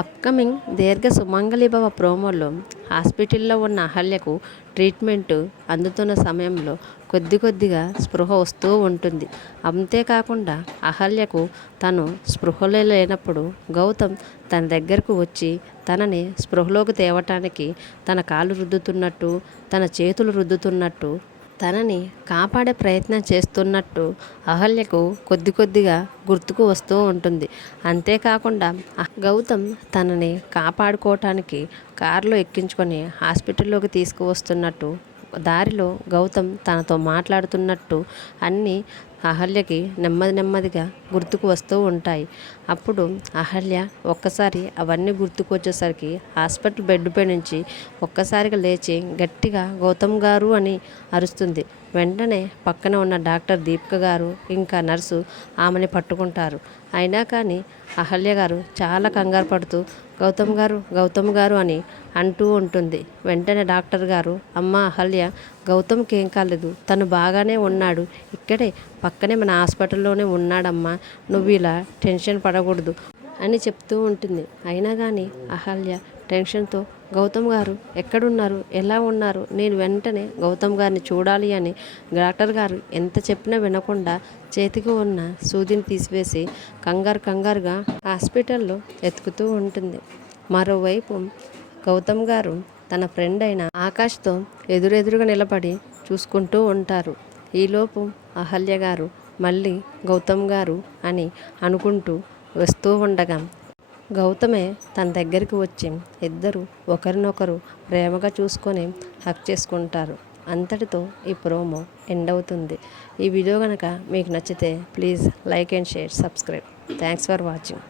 Upcoming దీర్ఘ సుమంగళిభవ ప్రోమోలో హాస్పిటల్లో ఉన్న అహల్యకు ట్రీట్మెంట్ అందుతున్న సమయంలో కొద్దిగా స్పృహ వస్తూ ఉంటుంది. అంతేకాకుండా అహల్యకు తను స్పృహలో లేనప్పుడు గౌతమ్ తన దగ్గరకు వచ్చి తనని స్పృహలోకి తేవటానికి తన కాళ్ళు రుద్దుతున్నట్టు, తన చేతులు రుద్దుతున్నట్టు, తనని కాపాడే ప్రయత్నం చేస్తున్నట్టు అహల్యకు కొద్దిగా గుర్తుకు వస్తూ ఉంటుంది. అంతేకాకుండా గౌతమ్ తనని కాపాడుకోవటానికి కారులో ఎక్కించుకొని హాస్పిటల్లోకి తీసుకువస్తున్నట్టు, దారిలో గౌతమ్ తనతో మాట్లాడుతున్నట్టు అన్నీ అహల్యకి నెమ్మదిగా గుర్తుకు వస్తూ ఉంటాయి. అప్పుడు అహల్య ఒక్కసారి అవన్నీ గుర్తుకు వచ్చేసరికి హాస్పిటల్ బెడ్పై నుంచి ఒక్కసారిగా లేచి గట్టిగా గౌతమ్ గారు అని అరుస్తుంది. వెంటనే పక్కన ఉన్న డాక్టర్ దీపిక గారు ఇంకా నర్సు ఆమెని పట్టుకుంటారు. అయినా కానీ అహల్య గారు చాలా కంగారు పడుతూ గౌతమ్ గారు అని అంటూ ఉంటుంది. వెంటనే డాక్టర్ గారు, అమ్మ అహల్య, గౌతమ్కి ఏం కాలేదు, తను బాగానే ఉన్నాడు, ఇక్కడే పక్కనే మన హాస్పిటల్లోనే ఉన్నాడమ్మా, నువ్వు ఇలా టెన్షన్ పడకూడదు అని చెప్తూ ఉంటుంది. అయినా కానీ అహల్య టెన్షన్తో, గౌతమ్ గారు ఎక్కడున్నారు, ఎలా ఉన్నారు, నేను వెంటనే గౌతమ్ గారిని చూడాలి అని డాక్టర్ గారు ఎంత చెప్పినా వినకుండా చేతికి ఉన్న సూదిని తీసివేసి కంగారుగా హాస్పిటల్లో వెతుకుతూ ఉంటుంది. మరోవైపు గౌతమ్ గారు తన ఫ్రెండ్ అయిన ఆకాష్తో ఎదురుగా నిలబడి చూసుకుంటూ ఉంటారు. ఈలోపు అహల్య గారు మళ్ళీ గౌతమ్ గారు అని అనుకుంటూ వస్తూ ఉండగా గౌతమే తన దగ్గరికి వచ్చి ఇద్దరు ఒకరినొకరు ప్రేమగా చూసుకొని హగ్ చేసుకుంటారు. అంతటితో ఈ ప్రోమో ఎండ్ అవుతుంది. ఈ వీడియో కనుక మీకు నచ్చితే please like and share, subscribe. Thanks for watching.